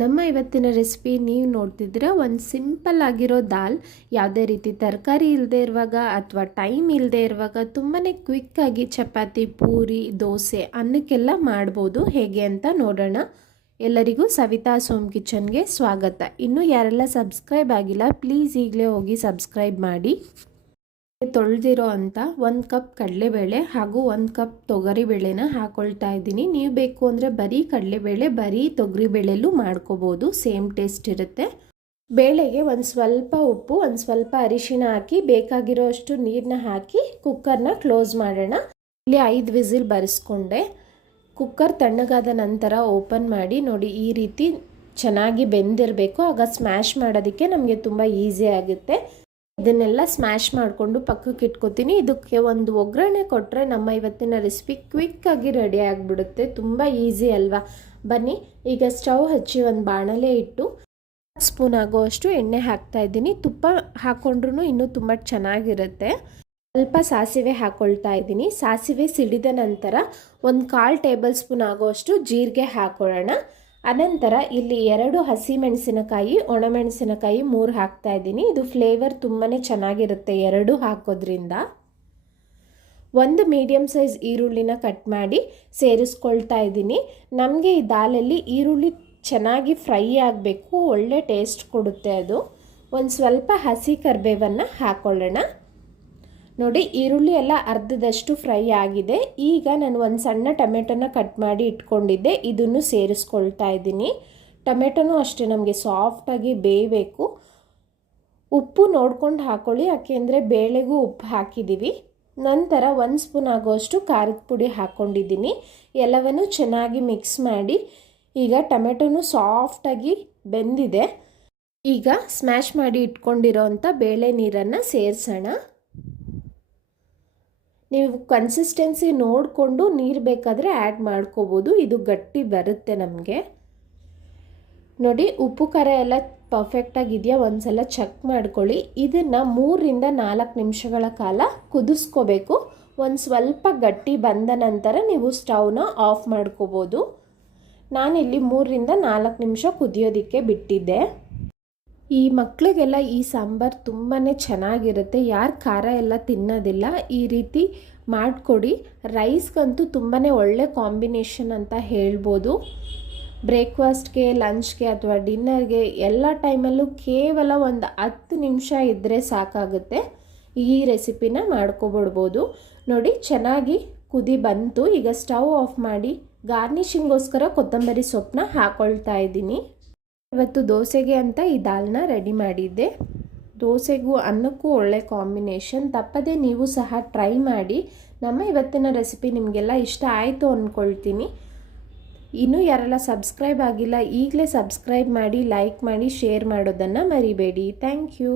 ನಮ್ಮ ಇವತ್ತಿನ ರೆಸಿಪಿ ನೀವು ನೋಡ್ತಿದ್ರೆ ಒಂದು ಸಿಂಪಲ್ ಆಗಿರೋ ದಾಲ್. ಯಾವುದೇ ರೀತಿ ತರಕಾರಿ ಇಲ್ಲದೆ ಇರುವಾಗ ಅಥವಾ ಟೈಮ್ ಇಲ್ಲದೆ ಇರುವಾಗ ತುಂಬಾ ಕ್ವಿಕ್ಕಾಗಿ ಚಪಾತಿ, ಪೂರಿ, ದೋಸೆ ಅನ್ನಕ್ಕೆಲ್ಲ ಮಾಡ್ಬೋದು. ಹೇಗೆ ಅಂತ ನೋಡೋಣ. ಎಲ್ಲರಿಗೂ ಸವಿತಾ ಸೋಮ್ ಕಿಚನ್ಗೆ ಸ್ವಾಗತ. ಇನ್ನೂ ಯಾರೆಲ್ಲ ಸಬ್ಸ್ಕ್ರೈಬ್ ಆಗಿಲ್ಲ ಪ್ಲೀಸ್ ಈಗಲೇ ಹೋಗಿ ಸಬ್ಸ್ಕ್ರೈಬ್ ಮಾಡಿ. ತೊಳೆದಿರೋ ಅಂತ ಒಂದು ಕಪ್ ಕಡಲೆಬೇಳೆ ಹಾಗೂ ಒಂದು ಕಪ್ ತೊಗರಿಬೇಳೆನ ಹಾಕೊಳ್ತಾ ಇದ್ದೀನಿ. ನೀವು ಬೇಕು ಅಂದರೆ ಬರೀ ಕಡಲೆಬೇಳೆ, ಬರೀ ತೊಗರಿಬೇಳೆಲ್ಲೂ ಮಾಡ್ಕೋಬೋದು. ಸೇಮ್ ಟೇಸ್ಟ್ ಇರುತ್ತೆ. ಬೇಳೆಗೆ ಒಂದು ಸ್ವಲ್ಪ ಉಪ್ಪು, ಒಂದು ಸ್ವಲ್ಪ ಅರಿಶಿನ ಹಾಕಿ ಬೇಕಾಗಿರೋ ಅಷ್ಟು ನೀರನ್ನ ಹಾಕಿ ಕುಕ್ಕರ್ನ ಕ್ಲೋಸ್ ಮಾಡೋಣ. ಇಲ್ಲಿ ಐದು ವಿಸಿಲ್ ಬರೆಸ್ಕೊಂಡೆ. ಕುಕ್ಕರ್ ತಣ್ಣಗಾದ ನಂತರ ಓಪನ್ ಮಾಡಿ ನೋಡಿ ಈ ರೀತಿ ಚೆನ್ನಾಗಿ ಬೆಂದಿರಬೇಕು. ಆಗ ಸ್ಮ್ಯಾಶ್ ಮಾಡೋದಕ್ಕೆ ನಮಗೆ ತುಂಬ ಈಸಿ ಆಗುತ್ತೆ. ಇದನ್ನೆಲ್ಲ ಸ್ಮ್ಯಾಶ್ ಮಾಡಿಕೊಂಡು ಪಕ್ಕಕ್ಕೆ ಇಟ್ಕೊತೀನಿ. ಇದಕ್ಕೆ ಒಂದು ಒಗ್ಗರಣೆ ಕೊಟ್ಟರೆ ನಮ್ಮ ಇವತ್ತಿನ ರೆಸಿಪಿ ಕ್ವಿಕ್ಕಾಗಿ ರೆಡಿ ಆಗಿಬಿಡುತ್ತೆ. ತುಂಬ ಈಸಿ ಅಲ್ವಾ? ಬನ್ನಿ, ಈಗ ಸ್ಟವ್ ಹಚ್ಚಿ ಒಂದು ಬಾಣಲೆ ಇಟ್ಟು ಸ್ಪೂನ್ ಆಗೋವಷ್ಟು ಎಣ್ಣೆ ಹಾಕ್ತಾ ಇದ್ದೀನಿ. ತುಪ್ಪ ಹಾಕ್ಕೊಂಡ್ರೂ ಇನ್ನೂ ತುಂಬ ಚೆನ್ನಾಗಿರುತ್ತೆ. ಸ್ವಲ್ಪ ಸಾಸಿವೆ ಹಾಕ್ಕೊಳ್ತಾ ಇದ್ದೀನಿ. ಸಾಸಿವೆ ಸಿಡಿದ ನಂತರ ಒಂದು ಕಾಲು ಟೇಬಲ್ ಸ್ಪೂನ್ ಆಗೋವಷ್ಟು ಜೀರಿಗೆ ಹಾಕೊಳ್ಳೋಣ. ಅನಂತರ ಇಲ್ಲಿ ಎರಡು ಹಸಿ ಮೆಣಸಿನಕಾಯಿ ಒಣಮೆಣಸಿನಕಾಯಿ ಮೂರು ಹಾಕ್ತಾ ಇದ್ದೀನಿ. ಇದು ಫ್ಲೇವರ್ ತುಂಬಾ ಚೆನ್ನಾಗಿರುತ್ತೆ ಎರಡು ಹಾಕೋದ್ರಿಂದ. ಒಂದು ಮೀಡಿಯಮ್ ಸೈಜ್ ಈರುಳ್ಳಿನ ಕಟ್ ಮಾಡಿ ಸೇರಿಸ್ಕೊಳ್ತಾ ಇದ್ದೀನಿ. ನಮಗೆ ಈ ದಾಲಲ್ಲಿ ಈರುಳ್ಳಿ ಚೆನ್ನಾಗಿ ಫ್ರೈ ಆಗಬೇಕು, ಒಳ್ಳೆ ಟೇಸ್ಟ್ ಕೊಡುತ್ತೆ ಅದು. ಒಂದು ಸ್ವಲ್ಪ ಹಸಿ ಕರಿಬೇವನ್ನು ಹಾಕ್ಕೊಳ್ಳೋಣ ನೋಡಿ, ಈರುಳ್ಳಿ ಎಲ್ಲ ಅರ್ಧದಷ್ಟು ಫ್ರೈ ಆಗಿದೆ. ಈಗ ನಾನು ಒಂದು ಸಣ್ಣ ಟೊಮೆಟೊನ ಕಟ್ ಮಾಡಿ ಇಟ್ಕೊಂಡಿದ್ದೆ. ಇದನ್ನು ಸೇರಿಸ್ಕೊಳ್ತಾ ಇದ್ದೀನಿ. ಟೊಮೆಟೊನೂ ಅಷ್ಟೇ, ನಮಗೆ ಸಾಫ್ಟಾಗಿ ಬೇಯಬೇಕು. ಉಪ್ಪು ನೋಡ್ಕೊಂಡು ಹಾಕೊಳ್ಳಿ ಯಾಕೆಂದರೆ ಬೇಳೆಗೂ ಉಪ್ಪು ಹಾಕಿದ್ದೀವಿ ನಂತರ ಒಂದು ಸ್ಪೂನ್ ಆಗೋಷ್ಟು ಖಾರದ ಪುಡಿ ಹಾಕ್ಕೊಂಡಿದ್ದೀನಿ ಎಲ್ಲವನ್ನು ಚೆನ್ನಾಗಿ ಮಿಕ್ಸ್ ಮಾಡಿ. ಈಗ ಟೊಮೆಟೊನು ಸಾಫ್ಟಾಗಿ ಬೆಂದಿದೆ. ಈಗ ಸ್ಮ್ಯಾಶ್ ಮಾಡಿ ಇಟ್ಕೊಂಡಿರೋ ಅಂಥ ಬೇಳೆ ನೀರನ್ನು ಸೇರಿಸೋಣ. ನೀವು ಕನ್ಸಿಸ್ಟೆನ್ಸಿ ನೋಡಿಕೊಂಡು ನೀರು ಬೇಕಾದರೆ ಆ್ಯಡ್ ಮಾಡ್ಕೋಬೋದು. ಇದು ಗಟ್ಟಿ ಬರುತ್ತೆ ನಮಗೆ. ನೋಡಿ, ಉಪ್ಪು, ಖಾರ ಎಲ್ಲ ಪರ್ಫೆಕ್ಟಾಗಿದೆಯಾ ಒಂದು ಸಲ ಚೆಕ್ ಮಾಡ್ಕೊಳ್ಳಿ. ಇದನ್ನು ಮೂರರಿಂದ ನಾಲ್ಕು ನಿಮಿಷಗಳ ಕಾಲ ಕುದಿಸ್ಕೋಬೇಕು. ಒಂದು ಸ್ವಲ್ಪ ಗಟ್ಟಿ ಬಂದ ನಂತರ ನೀವು ಸ್ಟವ್ನ ಆಫ್ ಮಾಡ್ಕೋಬೋದು. ನಾನಿಲ್ಲಿ ಮೂರರಿಂದ ನಾಲ್ಕು ನಿಮಿಷ ಕುದಿಯೋದಕ್ಕೆ ಬಿಟ್ಟಿದ್ದೆ. ಈ ಮಕ್ಕಳಿಗೆಲ್ಲ ಈ ಸಾಂಬಾರು ತುಂಬಾ ಚೆನ್ನಾಗಿರುತ್ತೆ. ಯಾರು ಖಾರ ಎಲ್ಲ ತಿನ್ನೋದಿಲ್ಲ. ಈ ರೀತಿ ಮಾಡಿಕೊಡಿ. ರೈಸ್ಗಂತೂ ತುಂಬಾ ಒಳ್ಳೆ ಕಾಂಬಿನೇಷನ್ ಅಂತ ಹೇಳ್ಬೋದು. ಬ್ರೇಕ್ಫಾಸ್ಟ್ಗೆ, ಲಂಚ್ಗೆ ಅಥವಾ ಡಿನ್ನರ್ಗೆ ಎಲ್ಲ ಟೈಮಲ್ಲೂ ಕೇವಲ ಒಂದು ಹತ್ತು ನಿಮಿಷ ಇದ್ದರೆ ಸಾಕಾಗುತ್ತೆ. ಈ ರೆಸಿಪಿನ ಮಾಡ್ಕೊಬಿಡ್ಬೋದು. ನೋಡಿ, ಚೆನ್ನಾಗಿ ಕುದಿ ಬಂತು. ಈಗ ಸ್ಟವ್ ಆಫ್ ಮಾಡಿ ಗಾರ್ನಿಷಿಂಗೋಸ್ಕರ ಕೊತ್ತಂಬರಿ ಸೊಪ್ಪನ್ನ ಹಾಕ್ಕೊಳ್ತಾ ಇದ್ದೀನಿ. ಇವತ್ತು ದೋಸೆಗೆ ಅಂತ ಈ ದಾಲ್ನ ರೆಡಿ ಮಾಡಿದ್ದೆ. ದೋಸೆಗೂ ಅನ್ನಕ್ಕೂ ಒಳ್ಳೆ ಕಾಂಬಿನೇಷನ್ ತಪ್ಪದೆ ನೀವು ಸಹ ಟ್ರೈ ಮಾಡಿ. ನಮ್ಮ ಇವತ್ತಿನ ರೆಸಿಪಿ ನಿಮಗೆಲ್ಲ ಇಷ್ಟ ಆಯಿತು ಅಂದ್ಕೊಳ್ತೀನಿ ಇನ್ನೂ ಯಾರೆಲ್ಲ ಸಬ್ಸ್ಕ್ರೈಬ್ ಆಗಿಲ್ಲ ಈಗಲೇ ಸಬ್ಸ್ಕ್ರೈಬ್ ಮಾಡಿ ಲೈಕ್ ಮಾಡಿ ಶೇರ್ ಮಾಡೋದನ್ನು ಮರಿಬೇಡಿ. Thank you